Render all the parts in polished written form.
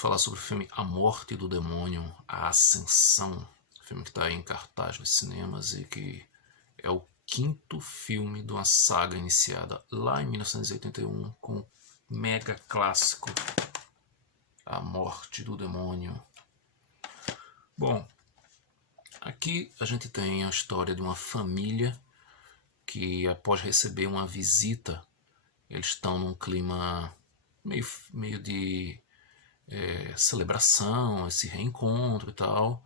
falar sobre o filme A Morte do Demônio, A Ascensão, filme que está aí em cartaz nos cinemas e que é o quinto filme de uma saga iniciada lá em 1981 com o mega clássico A Morte do Demônio. Bom, aqui a gente tem a história de uma família que, após receber uma visita, eles estão num clima meio de celebração, esse reencontro e tal.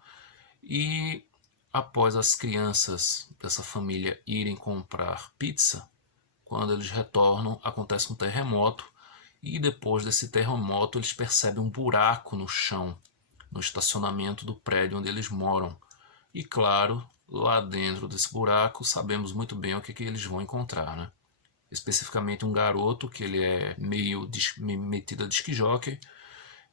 E após as crianças dessa família irem comprar pizza, quando eles retornam, acontece um terremoto. E depois desse terremoto, eles percebem um buraco no chão, no estacionamento do prédio onde eles moram. E claro, lá dentro desse buraco, sabemos muito bem o que eles vão encontrar, né? Especificamente um garoto que ele é meio metido a disc jockey.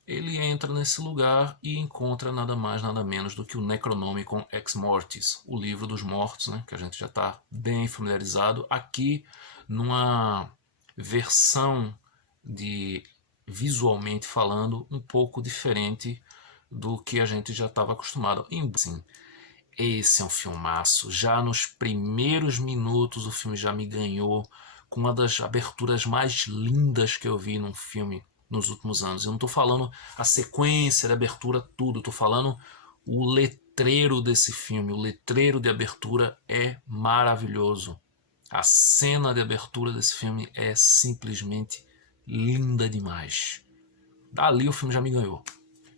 Ele entra nesse lugar e encontra nada mais nada menos do que o Necronomicon Ex Mortis, o livro dos mortos, né, que a gente já está bem familiarizado aqui numa versão de, visualmente falando, um pouco diferente do que a gente já estava acostumado. Sim, esse é um filmaço. Já nos primeiros minutos o filme já me ganhou com uma das aberturas mais lindas que eu vi num filme nos últimos anos. Eu não estou falando a sequência de abertura, tudo. Estou falando o letreiro desse filme. O letreiro de abertura é maravilhoso. A cena de abertura desse filme é simplesmente linda demais. Dali o filme já me ganhou.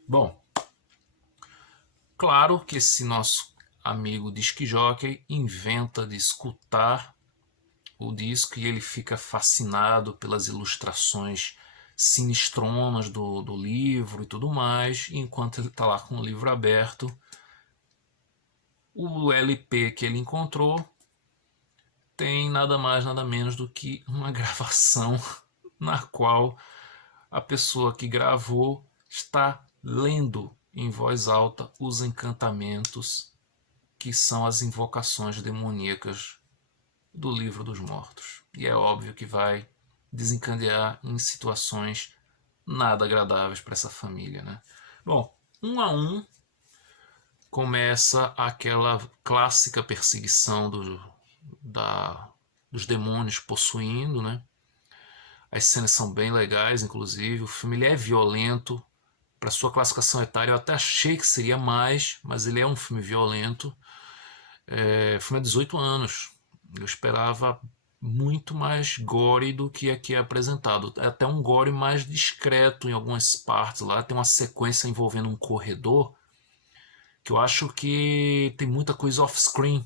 Bom, claro que esse nosso amigo disc jockey inventa de escutar o disco e ele fica fascinado pelas ilustrações sinistronas do livro e tudo mais. E enquanto ele está lá com o livro aberto, o LP que ele encontrou tem nada mais nada menos do que uma gravação na qual a pessoa que gravou está lendo em voz alta os encantamentos que são as invocações demoníacas do livro dos mortos. E é óbvio que vai desencadear em situações nada agradáveis para essa família, né? Bom, um a um começa aquela clássica perseguição dos demônios possuindo, né? As cenas são bem legais, inclusive. O filme ele é violento. Para sua classificação etária, eu até achei que seria mais, mas ele é um filme violento. O filme é 18 anos. Eu esperava muito mais gore do que aqui é apresentado. É até um gore mais discreto em algumas partes lá. Tem uma sequência envolvendo um corredor que eu acho que tem muita coisa off-screen.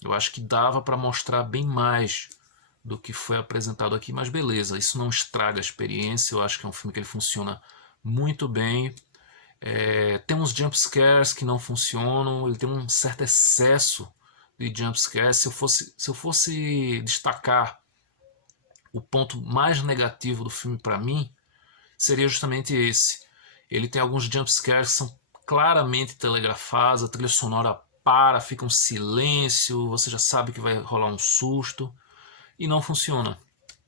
Eu acho que dava para mostrar bem mais do que foi apresentado aqui, mas beleza, isso não estraga a experiência. Eu acho que é um filme que ele funciona muito bem. Tem uns jump scares que não funcionam, ele tem um certo excesso de jump scares. Se eu fosse destacar o ponto mais negativo do filme para mim, seria justamente esse. Ele tem alguns jump scares que são claramente telegrafados, a trilha sonora para, fica um silêncio, você já sabe que vai rolar um susto e não funciona.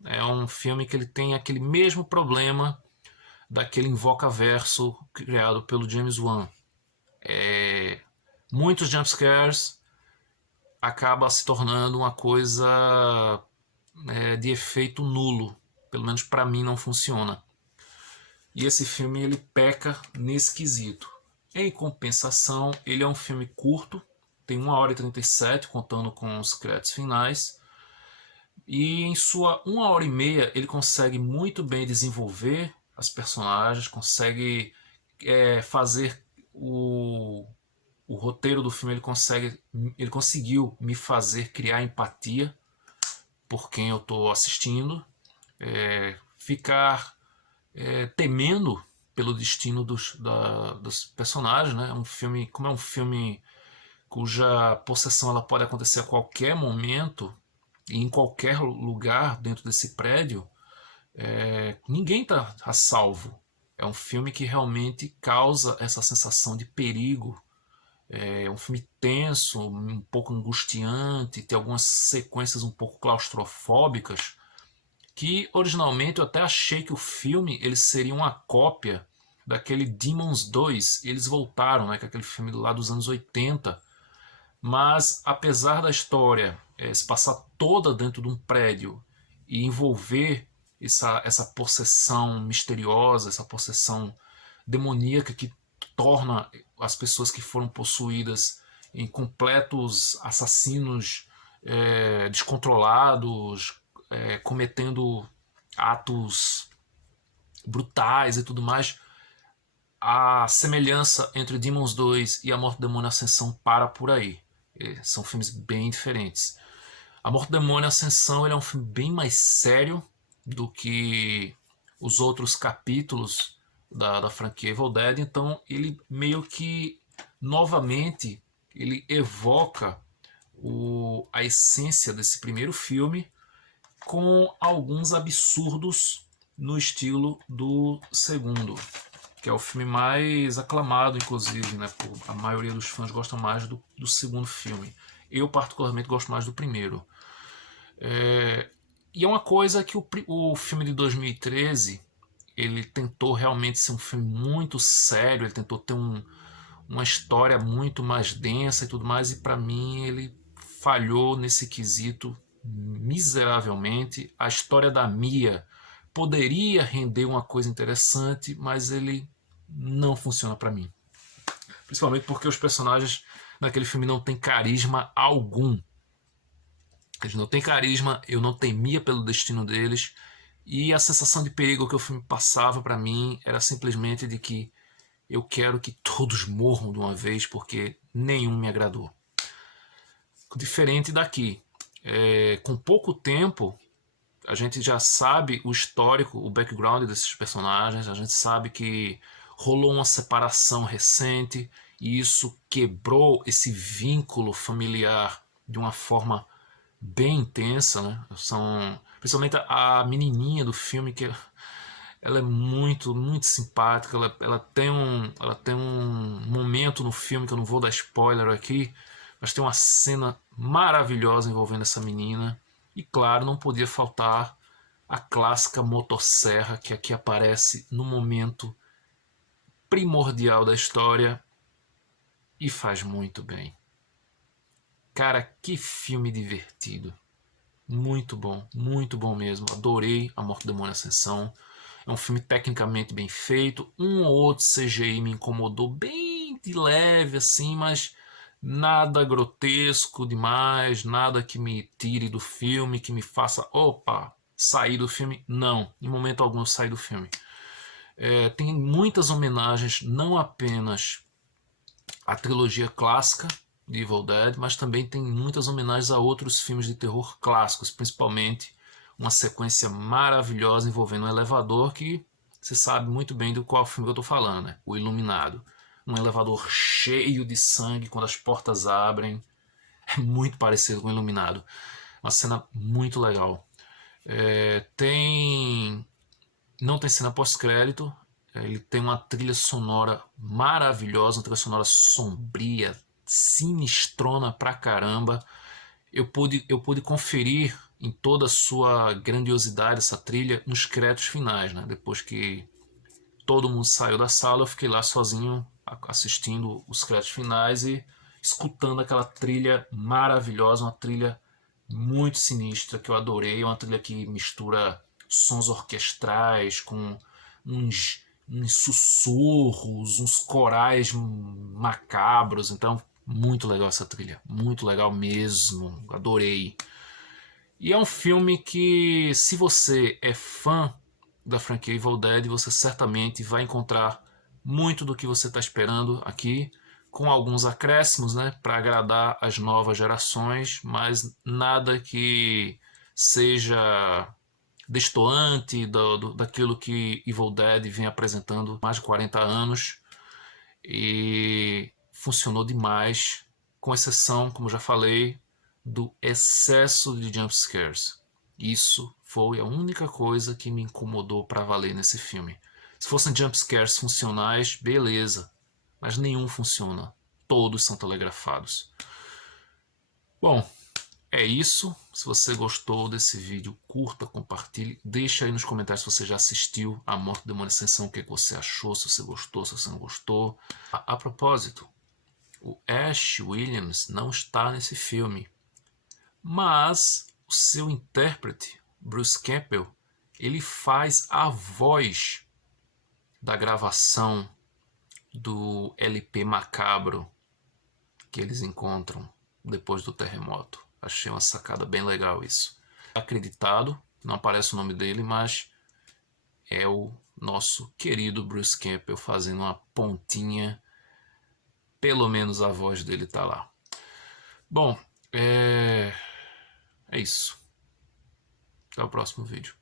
É um filme que ele tem aquele mesmo problema daquele Invocaverso criado pelo James Wan. Muitos jumpscares acaba se tornando uma coisa de efeito nulo. Pelo menos para mim não funciona. E esse filme ele peca nesse quesito. Em compensação, ele é um filme curto, tem 1h37, contando com os créditos finais. E em sua 1h30 ele consegue muito bem desenvolver as personagens, consegue fazer o roteiro do filme, ele conseguiu me fazer criar empatia por quem eu estou assistindo, ficar temendo pelo destino dos personagens, né? Como é um filme cuja possessão ela pode acontecer a qualquer momento e em qualquer lugar dentro desse prédio, ninguém está a salvo. É um filme que realmente causa essa sensação de perigo. É um filme tenso, um pouco angustiante, tem algumas sequências um pouco claustrofóbicas, que originalmente eu até achei que o filme ele seria uma cópia daquele Demons 2. Eles voltaram, né, que é aquele filme lá dos anos 80. Mas apesar da história se passar toda dentro de um prédio e envolver essa possessão misteriosa, essa possessão demoníaca que torna as pessoas que foram possuídas em completos assassinos descontrolados, cometendo atos brutais e tudo mais, a semelhança entre Demons 2 e A Morte do Demônio Ascensão para por aí. São filmes bem diferentes. A Morte do Demônio Ascensão ele é um filme bem mais sério do que os outros capítulos da franquia Evil Dead, então ele meio que novamente ele evoca a essência desse primeiro filme com alguns absurdos no estilo do segundo, que é o filme mais aclamado, inclusive, né? A maioria dos fãs gosta mais do segundo filme. Eu, particularmente, gosto mais do primeiro. E é uma coisa que o filme de 2013 ele tentou realmente ser um filme muito sério, ele tentou ter uma história muito mais densa e tudo mais, e para mim ele falhou nesse quesito miseravelmente. A história da Mia poderia render uma coisa interessante, mas ele não funciona para mim. Principalmente porque os personagens naquele filme não têm carisma algum. Eles não têm carisma, eu não temia pelo destino deles, e a sensação de perigo que o filme passava para mim era simplesmente de que eu quero que todos morram de uma vez, porque nenhum me agradou. Diferente daqui. Com pouco tempo, a gente já sabe o histórico, o background desses personagens, a gente sabe que rolou uma separação recente e isso quebrou esse vínculo familiar de uma forma bem intensa, né? Principalmente a menininha do filme, que ela é muito, muito simpática, ela tem um momento no filme, que eu não vou dar spoiler aqui, mas tem uma cena maravilhosa envolvendo essa menina. E claro, não podia faltar a clássica motosserra que aqui aparece no momento primordial da história e faz muito bem. Cara, que filme divertido. Muito bom mesmo. Adorei A Morte do Demônio Ascensão. É um filme tecnicamente bem feito. Um ou outro CGI me incomodou bem de leve, assim, mas nada grotesco demais, nada que me tire do filme, que me faça, opa, sair do filme. Não, em momento algum eu saí do filme. Tem muitas homenagens, não apenas à trilogia clássica de Evil Dead, mas também tem muitas homenagens a outros filmes de terror clássicos, principalmente uma sequência maravilhosa envolvendo um elevador que você sabe muito bem do qual filme eu estou falando, né? O Iluminado. Um elevador cheio de sangue quando as portas abrem. É muito parecido com o Iluminado. Uma cena muito legal. Não tem cena pós-crédito. Ele tem uma trilha sonora maravilhosa, uma trilha sonora sombria, sinistrona pra caramba. Eu pude conferir em toda a sua grandiosidade essa trilha nos créditos finais, né? Depois que todo mundo saiu da sala, eu fiquei lá sozinho assistindo os créditos finais e escutando aquela trilha maravilhosa, uma trilha muito sinistra que eu adorei, uma trilha que mistura sons orquestrais com uns sussurros, uns corais macabros. Então, muito legal essa trilha, muito legal mesmo, adorei. E é um filme que, se você é fã da franquia Evil Dead, você certamente vai encontrar muito do que você está esperando aqui, com alguns acréscimos, né, para agradar as novas gerações, mas nada que seja destoante daquilo que Evil Dead vem apresentando há mais de 40 anos, e funcionou demais, com exceção, como já falei, do excesso de jump scares. Isso foi a única coisa que me incomodou para valer nesse filme. Se fossem jump scares funcionais, beleza, mas nenhum funciona. Todos são telegrafados. Bom, é isso. Se você gostou desse vídeo, curta, compartilhe. Deixa aí nos comentários se você já assistiu A Morte do Demônio Ascensão, o que você achou, se você gostou, se você não gostou. A propósito, o Ash Williams não está nesse filme, mas o seu intérprete, Bruce Campbell, ele faz a voz da gravação do LP macabro que eles encontram depois do terremoto. Achei uma sacada bem legal isso. Acreditado, não aparece o nome dele, mas é o nosso querido Bruce Campbell fazendo uma pontinha. Pelo menos a voz dele tá lá. Bom, é isso. Até o próximo vídeo.